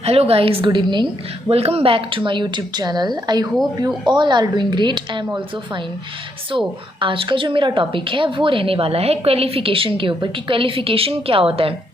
Hello guys, good evening. Welcome back to my YouTube channel. I hope you all are doing great. I am also fine. So आज का जो मेरा topic है वो रहने वाला है क्वालिफिकेशन के ऊपर कि क्वालिफिकेशन क्या होता है।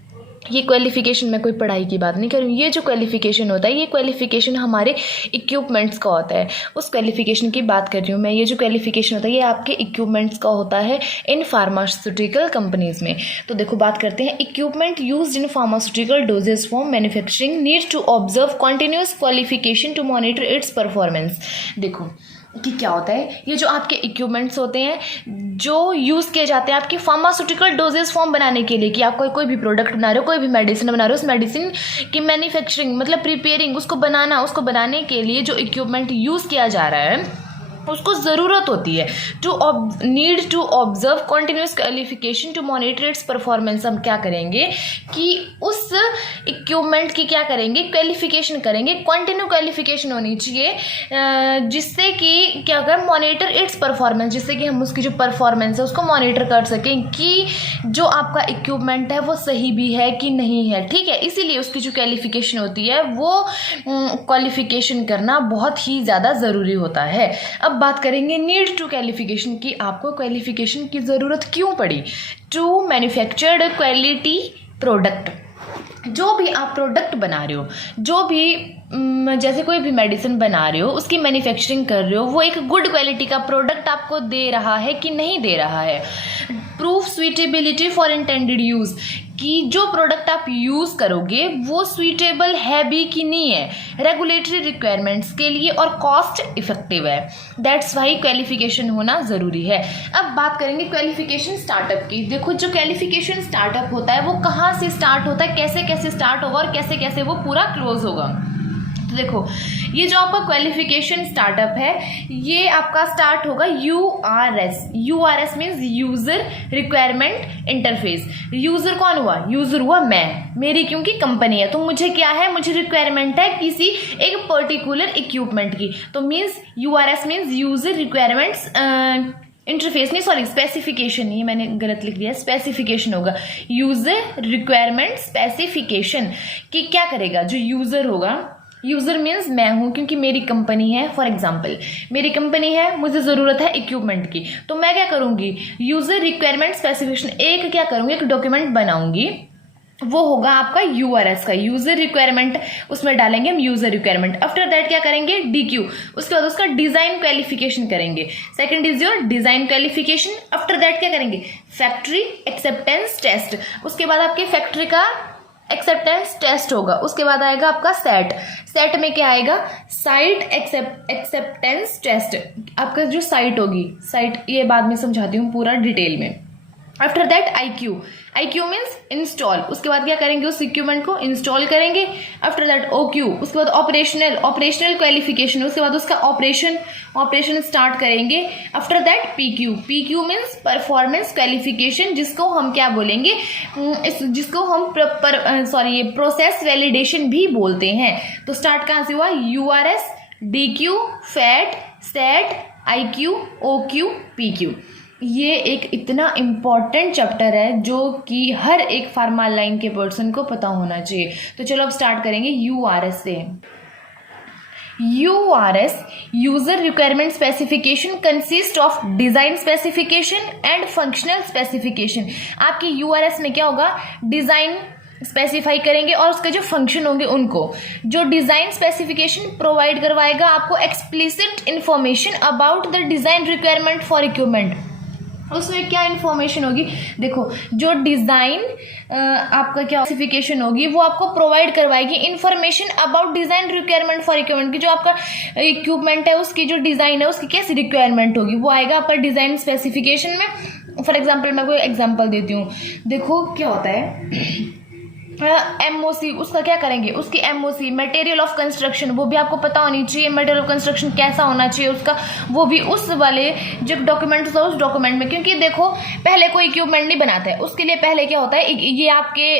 ये क्वालिफिकेशन मैं कोई पढ़ाई की बात नहीं कर रही हूँ। ये जो क्वालिफिकेशन होता है ये क्वालिफिकेशन हमारे इक्विपमेंट्स का होता है, उस क्वालिफिकेशन की बात कर रही हूँ मैं। ये जो क्वालिफिकेशन होता है ये आपके इक्विपमेंट्स का होता है इन फार्मास्यूटिकल कंपनीज में। तो देखो बात करते हैं equipment used in pharmaceutical doses for manufacturing need to observe continuous qualification to monitor its performance. देखो कि क्या होता है, ये जो आपके इक्विपमेंट्स होते हैं जो यूज़ किए जाते हैं आपकी फार्मास्यूटिकल डोजेस फॉर्म बनाने के लिए, कि आप कोई भी प्रोडक्ट बना रहे हो, कोई भी मेडिसिन बना रहे हो, उस मेडिसिन की मैन्युफैक्चरिंग मतलब प्रिपेयरिंग, उसको बनाने के लिए जो इक्विपमेंट यूज़ किया जा रहा है उसको ज़रूरत होती है need to observe continuous qualification to monitor its performance. हम क्या करेंगे कि उस इक्विपमेंट की क्या करेंगे, क्वालिफिकेशन करेंगे, कंटिन्यू क्वालिफिकेशन होनी चाहिए जिससे कि क्या कर मॉनिटर इट्स परफॉर्मेंस, जिससे कि हम उसकी जो परफॉर्मेंस है उसको मॉनिटर कर सकें कि जो आपका इक्विपमेंट है वो सही भी है कि नहीं है। ठीक है, इसीलिए उसकी जो क्वालिफिकेशन होती है वो क्वालिफिकेशन करना बहुत ही ज़्यादा ज़रूरी होता है। अब बात करेंगे नीड टू क्वालिफिकेशन की, आपको क्वालिफिकेशन की ज़रूरत क्यों पड़ी। टू मैन्युफैक्चर्ड क्वालिटी प्रोडक्ट, जो भी आप प्रोडक्ट बना रहे हो, जो भी जैसे कोई भी मेडिसिन बना रहे हो उसकी मैन्युफैक्चरिंग कर रहे हो, वो एक गुड क्वालिटी का प्रोडक्ट आपको दे रहा है कि नहीं दे रहा है। Proof suitability for intended use, कि जो प्रोडक्ट आप यूज़ करोगे वो सुइटेबल है भी कि नहीं है रेगुलेटरी रिक्वायरमेंट्स के लिए और कॉस्ट इफेक्टिव है। दैट्स वाई क्वालिफिकेशन होना ज़रूरी है। अब बात करेंगे क्वालिफिकेशन स्टार्टअप की। देखो जो क्वालिफिकेशन स्टार्टअप होता है वो कहाँ से स्टार्ट होता है, कैसे कैसे स्टार्ट होगा और कैसे कैसे वो पूरा क्लोज होगा। तो देखो ये जो आपका क्वालिफिकेशन स्टार्टअप है ये आपका स्टार्ट होगा URS means user requirement interface. User कौन हुआ, यूजर हुआ मैं, मेरी क्योंकि कंपनी है, तो मुझे क्या है, मुझे रिक्वायरमेंट है किसी एक पर्टिकुलर इक्विपमेंट की, तो means URS means user requirements interface नहीं, सॉरी स्पेसिफिकेशन, ये मैंने गलत लिख दिया, स्पेसिफिकेशन होगा यूजर रिक्वायरमेंट स्पेसिफिकेशन। कि क्या करेगा जो यूजर होगा, यूज़र मीन्स मैं हूँ क्योंकि मेरी कंपनी है। फॉर एग्जाम्पल मेरी कंपनी है, मुझे ज़रूरत है इक्विपमेंट की, तो मैं क्या करूँगी, यूज़र रिक्वायरमेंट स्पेसिफिकेशन एक क्या करूँगी, एक डॉक्यूमेंट बनाऊँगी, वो होगा आपका यूआरएस का, यूजर रिक्वायरमेंट, उसमें डालेंगे हम यूजर रिक्वायरमेंट। आफ्टर दैट क्या करेंगे, डीक्यू, उसके बाद उसका डिजाइन क्वालिफिकेशन करेंगे। Second is your design qualification. After that क्या करेंगे, फैक्ट्री एक्सेप्टेंस टेस्ट, उसके बाद आपके फैक्ट्री का एक्सेप्टेंस टेस्ट होगा। उसके बाद आएगा आपका सेट में क्या आएगा, साइट एक्सेप्टेंस टेस्ट, आपका जो साइट होगी, साइट ये बाद में समझाती हूँ पूरा डिटेल में। After that I Q means install, उसके बाद क्या करेंगे, उस इक्विपमेंट को इंस्टॉल करेंगे। आफ्टर दैट OQ, उसके बाद ऑपरेशनल क्वालिफिकेशन, उसके बाद उसका ऑपरेशन स्टार्ट करेंगे। After that PQ means performance qualification, जिसको हम क्या बोलेंगे, जिसको हम प्रोसेस वैलिडेशन भी बोलते हैं। तो स्टार्ट कहाँ से हुआ, URS, DQ, fat, set, IQ, OQ, PQ। ये एक इतना इम्पॉर्टेंट चैप्टर है जो कि हर एक फार्मा लाइन के पर्सन को पता होना चाहिए। तो चलो अब स्टार्ट करेंगे यूआरएस से। URS user requirement specification consist of design specification and functional specification. आपकी यूआरएस में क्या होगा, डिजाइन स्पेसिफाई करेंगे और उसके जो फंक्शन होंगे उनको। जो डिजाइन स्पेसिफिकेशन प्रोवाइड करवाएगा आपको explicit information about the design requirement for equipment. उसमें क्या इन्फॉर्मेशन होगी, देखो जो डिज़ाइन आपका क्या स्पेसिफिकेशन होगी वो आपको प्रोवाइड करवाएगी information about design requirement for equipment, की जो आपका इक्विपमेंट है उसकी जो डिज़ाइन है उसकी कैसी रिक्वायरमेंट होगी वो आएगा आपका डिज़ाइन स्पेसिफिकेशन में। फॉर एग्जाम्पल मैं कोई एग्जाम्पल देती हूँ, देखो क्या होता है MOC, उसका क्या करेंगे, उसकी MOC मटेरियल ऑफ कंस्ट्रक्शन, वो भी आपको पता होनी चाहिए मटेरियल ऑफ कंस्ट्रक्शन कैसा होना चाहिए उसका, वो भी उस वाले जो डॉक्यूमेंट होता है उस डॉक्यूमेंट में। क्योंकि देखो पहले कोई इक्विपमेंट नहीं बनाता है, उसके लिए पहले क्या होता है, ये आपके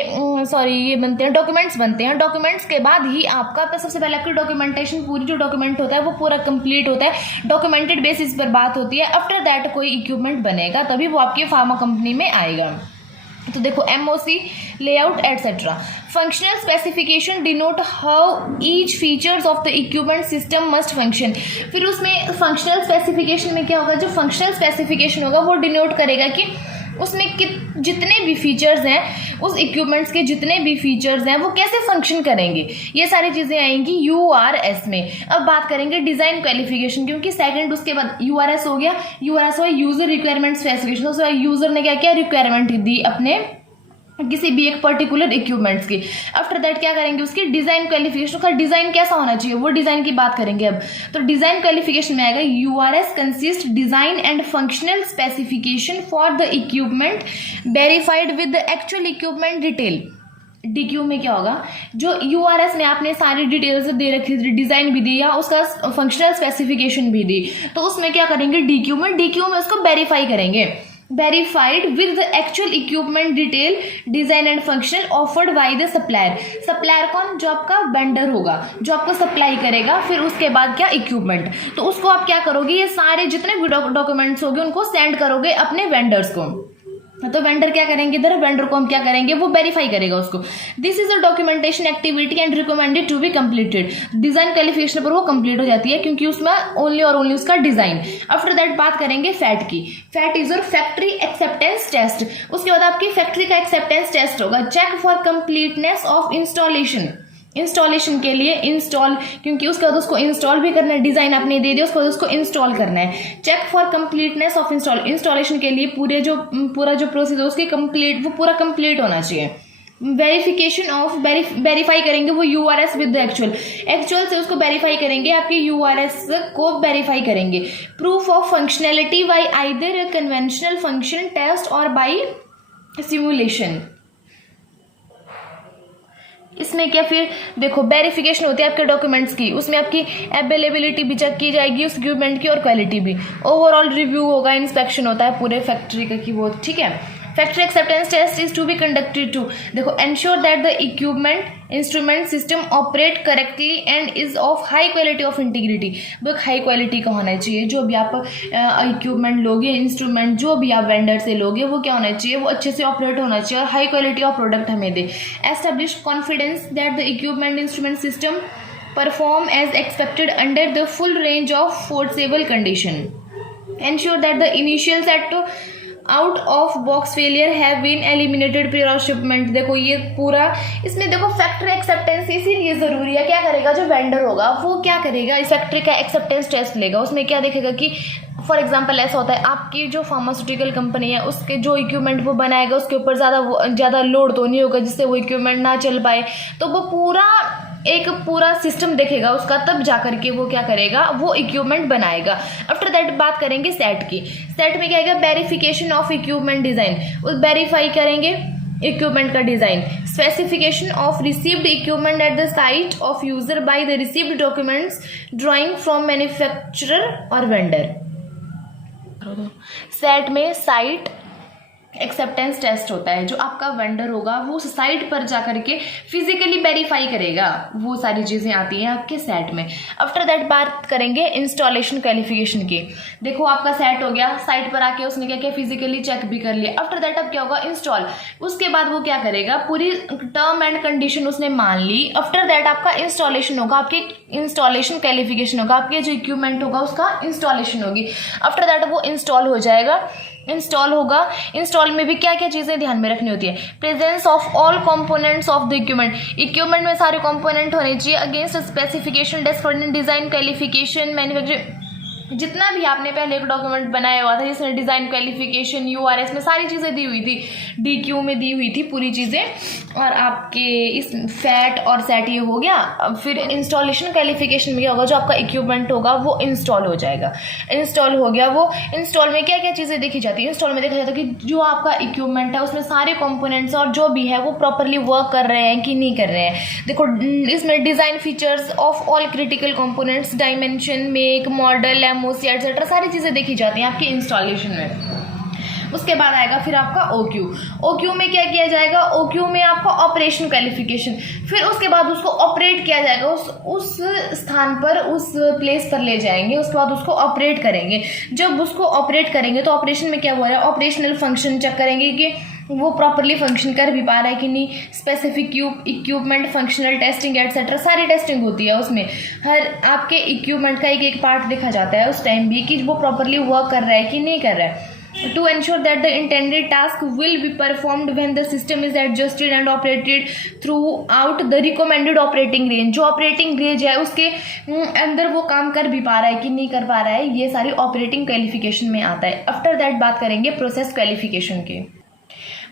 ये बनते हैं डॉक्यूमेंट्स बनते हैं, डॉक्यूमेंट्स के बाद ही आपका सबसे पहले आपकी डॉक्यूमेंटेशन, पूरी जो डॉक्यूमेंट होता है वो पूरा कंप्लीट होता है, डॉक्यूमेंटेड बेसिस पर बात होती है। आफ्टर दैट कोई इक्विपमेंट बनेगा तभी वो आपकी फार्मा कंपनी में आएगा। तो देखो MOC, layout etcetera. Functional specification denote how each features of the equipment system must function. फिर उसमें फंक्शनल स्पेसिफिकेशन में क्या होगा, जो फंक्शनल स्पेसिफिकेशन होगा वो डिनोट करेगा कि उसमें जितने भी फीचर्स हैं, उस इक्विपमेंट्स के जितने भी फीचर्स हैं वो कैसे फंक्शन करेंगे, ये सारी चीज़ें आएंगी URS में। अब बात करेंगे डिज़ाइन क्वालिफिकेशन, क्योंकि सेकंड उसके बाद URS हो गया। URS हुआ यूज़र रिक्वायरमेंट स्पेसिफिकेशन। उसके बाद यूज़र ने क्या किया, रिक्वायरमेंट दी अपने किसी भी एक पर्टिकुलर इक्विपमेंट्स की। आफ्टर दैट क्या करेंगे, उसकी डिज़ाइन क्वालिफिकेशन का डिज़ाइन कैसा होना चाहिए, वो डिज़ाइन की बात करेंगे अब। तो डिज़ाइन क्वालिफिकेशन में आएगा URS consist design and functional specification for the equipment verified with the actual equipment detail. DQ में क्या होगा, जो URS में आपने सारी डिटेल्स दे रखी थी, डिज़ाइन भी दी या उसका फंक्शनल स्पेसिफिकेशन भी दी, तो उसमें क्या करेंगे, DQ में उसको वेरीफाई करेंगे। verified with the actual equipment detail design and function offered by the supplier। Supplier कौन, जो आपका वेंडर होगा, जो आपको सप्लाई करेगा। फिर उसके बाद क्या, इक्विपमेंट। तो उसको आप क्या करोगे, ये सारे जितने भी डॉक्यूमेंट्स होंगे उनको सेंड करोगे अपने वेंडर्स को। तो वेंडर क्या करेंगे, इधर वेंडर को हम क्या करेंगे, वो वेरीफाई करेगा उसको। This is a documentation activity and recommended to be completed. Design qualification पर वो कंप्लीट हो जाती है, क्योंकि उसमें ओनली और ओनली उसका डिजाइन। आफ्टर दैट बात करेंगे फैट की। FAT is your factory acceptance test. उसके बाद आपकी फैक्ट्री का एक्सेप्टेंस टेस्ट होगा। Check for completeness of installation. Installation के लिए इंस्टॉल, क्योंकि उसके बाद उसको इंस्टॉल भी करना है, डिजाइन आपने दे दिया, उसके बाद उसको इंस्टॉल करना है। Check for completeness of installation के लिए पूरा जो प्रोसेस है उसकी कंप्लीट, वो पूरा कंप्लीट होना चाहिए। वेरिफिकेशन ऑफ, वेरीफाई करेंगे वो URS विद द एक्चुअल से उसको वेरीफाई करेंगे, आपके URS को वेरीफाई करेंगे। Proof of functionality by either conventional function test और बाय सिमुलेशन। इसमें क्या, फिर देखो वेरिफिकेशन होती है आपके डॉक्यूमेंट्स की, उसमें आपकी अवेलेबिलिटी भी चेक की जाएगी उस इक्विपमेंट की, और क्वालिटी भी। ओवरऑल रिव्यू होगा, इंस्पेक्शन होता है पूरे फैक्ट्री का की वो, ठीक है। Factory acceptance test is to be conducted to, देखो, ensure that the equipment instrument system operate correctly and is of high quality of integrity. वो हाई क्वालिटी का होना चाहिए, जो भी आप इक्विपमेंट लोगे, इंस्ट्रूमेंट जो भी आप वेंडर से लोगे, वो क्या होना चाहिए, वो अच्छे से ऑपरेट होना चाहिए और हाई क्वालिटी ऑफ प्रोडक्ट हमें दे। Establish confidence that the equipment instrument system perform as expected under the full range of foreseeable condition. Ensure that the initial set out of box failure have been eliminated prior shipment. देखो ये पूरा, इसमें देखो factory acceptance इसीलिए जरूरी है। क्या करेगा, जो वेंडर होगा वो क्या करेगा, इस फैक्ट्री का एक्सेप्टेंस टेस्ट लेगा। उसमें क्या देखेगा कि फॉर एग्जांपल ऐसा होता है, आपकी जो फार्मास्यूटिकल कंपनी है उसके जो इक्विपमेंट वो बनाएगा उसके ऊपर ज़्यादा लोड तो नहीं होगा जिससे वो इक्विपमेंट ना चल पाए। तो वो पूरा सिस्टम देखेगा उसका, तब जाकर के वो क्या करेगा, वो इक्विपमेंट बनाएगा। आफ्टर दैट बात करेंगे सेट की। सेट में क्या आएगा, वेरिफिकेशन ऑफ इक्विपमेंट डिज़ाइन। उस वेरीफाई करेंगे इक्विपमेंट का design. Specification of received equipment at the site of user by the received documents drawing from manufacturer और वेंडर। सेट में साइट एक्सेप्टेंस टेस्ट होता है, जो आपका वेंडर होगा वो उस साइट पर जाकर के फिजिकली वेरीफाई करेगा, वो सारी चीज़ें आती हैं आपके सेट में। आफ्टर दैट बात करेंगे इंस्टॉलेशन क्वालिफिकेशन की। देखो आपका सेट हो गया, साइट पर आके उसने क्या किया, फिजिकली चेक भी कर लिया। आफ्टर दैट अब क्या होगा, इंस्टॉल। उसके बाद वो क्या करेगा, पूरी टर्म एंड कंडीशन उसने मान ली। आफ्टर दैट आपका इंस्टॉलेशन होगा, आपकी इंस्टॉलेशन क्वालिफिकेशन होगा, आपके जो इक्विपमेंट होगा उसका इंस्टॉलेशन होगी। आफ्टर दैट वो इंस्टॉल हो जाएगा, इंस्टॉल होगा। इंस्टॉल में भी क्या क्या चीज़ें ध्यान में रखनी होती है, presence of all components of the equipment में सारे कंपोनेंट होने चाहिए against specification description design qualification manufacturing. जितना भी आपने पहले एक डॉक्यूमेंट बनाया हुआ था जिसमें डिज़ाइन क्वालिफिकेशन URS में सारी चीज़ें दी हुई थी, DQ में दी हुई थी पूरी चीज़ें, और आपके इस फैट और सेट ये हो गया। अब फिर इंस्टॉलेशन क्वालिफिकेशन में क्या होगा, जो आपका इक्विपमेंट होगा वो इंस्टॉल हो जाएगा। इंस्टॉल हो गया, वो इंस्टॉल में क्या क्या चीज़ें देखी जाती है, इंस्टॉल में देखा जाता है कि जो आपका इक्विपमेंट है उसमें सारे कंपोनेंट्स और जो भी है वो प्रॉपरली वर्क कर रहे हैं कि नहीं कर रहे हैं। देखो इसमें design features of all critical components, dimension, make, model, MOC etcetera सारी चीज़ें देखी जाती हैं आपके इंस्टॉलेशन में। उसके बाद आएगा फिर आपका OQ में क्या किया जाएगा, OQ में आपका ऑपरेशन क्वालिफिकेशन। फिर उसके बाद उसको ऑपरेट किया जाएगा, उस स्थान पर, उस प्लेस पर ले जाएंगे, उसके बाद उसको ऑपरेट करेंगे। जब उसको ऑपरेट करेंगे तो ऑपरेशन में क्या हो रहा है, ऑपरेशनल फंक्शन चेक करेंगे कि वो प्रॉपरली फंक्शन कर भी पा रहा है कि नहीं, specific equipment, functional testing etcetera, सारी टेस्टिंग होती है उसमें। हर आपके इक्विपमेंट का एक एक पार्ट देखा जाता है उस टाइम भी कि वो प्रॉपरली वर्क कर रहा है कि नहीं कर रहा है। To ensure that the intended task will be performed when the system is adjusted and operated throughout the recommended operating range, जो ऑपरेटिंग रेंज है उसके अंदर वो काम कर भी पा रहा है कि नहीं कर पा रहा है, ये सारी ऑपरेटिंग क्वालिफिकेशन में आता है। आफ्टर दैट बात करेंगे प्रोसेस क्वालिफिकेशन के।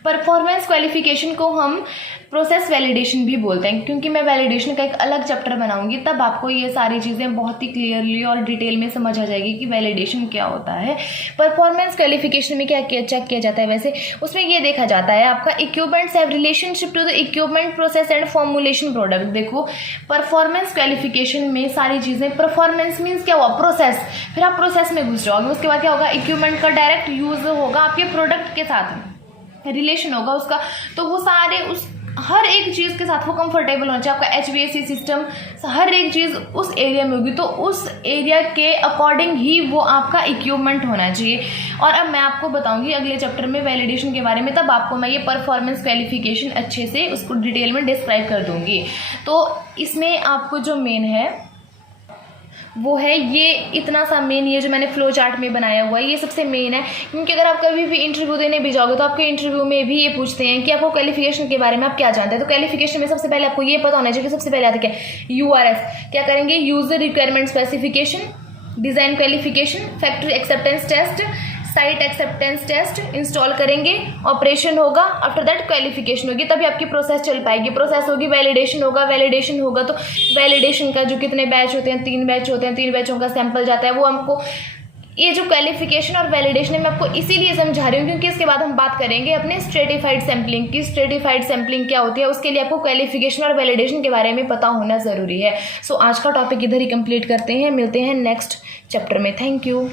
परफॉर्मेंस क्वालिफिकेशन को हम प्रोसेस वैलिडेशन भी बोलते हैं, क्योंकि मैं वैलिडेशन का एक अलग चैप्टर बनाऊंगी, तब आपको ये सारी चीज़ें बहुत ही क्लियरली और डिटेल में समझ आ जाएगी कि वैलिडेशन क्या होता है। परफॉर्मेंस क्वालिफिकेशन में क्या चेक किया जाता है, वैसे उसमें ये देखा जाता है आपका equipments have relationship to the equipment process and formulation product. देखो परफॉर्मेंस क्वालिफिकेशन में सारी चीज़ें, परफॉर्मेंस मीन्स क्या हुआ, प्रोसेस, फिर आप प्रोसेस में घुस जाओगे, उसके बाद क्या होगा, इक्विपमेंट का डायरेक्ट यूज होगा आपके प्रोडक्ट के साथ, रिलेशन होगा उसका, तो वो सारे उस हर एक चीज़ के साथ वो कंफर्टेबल होना चाहिए। आपका HVAC सिस्टम, हर एक चीज़ उस एरिया में होगी, तो उस एरिया के अकॉर्डिंग ही वो आपका इक्विपमेंट होना चाहिए। और अब मैं आपको बताऊंगी अगले चैप्टर में वैलिडेशन के बारे में, तब आपको मैं ये परफॉर्मेंस क्वालिफिकेशन अच्छे से उसको डिटेल में डिस्क्राइब कर दूंगी। तो इसमें आपको जो मेन है वो है ये इतना सा मेन, ये जो मैंने फ्लो चार्ट में बनाया हुआ है ये सबसे मेन है, क्योंकि अगर आप कभी भी इंटरव्यू देने भी जाओगे तो आपके इंटरव्यू में भी ये पूछते हैं कि आपको क्वालिफिकेशन के बारे में आप क्या जानते हैं। तो क्वालिफिकेशन में सबसे पहले आपको ये पता होना चाहिए कि सबसे पहले आता है URS, क्या करेंगे, user requirement specification, design qualification, factory acceptance test, site acceptance test install करेंगे, ऑपरेशन होगा, आफ्टर दैट क्वालिफिकेशन होगी, तभी आपकी प्रोसेस चल पाएगी। प्रोसेस होगी, वैलिडेशन होगा, वैलिडेशन होगा तो वैलिडेशन का जो कितने बैच होते हैं, 3 बैच होते हैं, 3 बैचों का सैंपल जाता है, वो हमको, ये जो क्वालिफिकेशन और वैलिडेशन है मैं आपको इसीलिए समझा रही हूँ क्योंकि इसके बाद हम बात करेंगे अपने स्ट्रेटिफाइड सैम्पलिंग की। स्ट्रेटिफाइड सैम्पलिंग क्या होती है, उसके लिए आपको क्वालिफिकेशन और वैलिडेशन के बारे में पता होना ज़रूरी है। सो आज का टॉपिक इधर ही कंप्लीट करते हैं, मिलते हैं नेक्स्ट चैप्टर में। Thank you.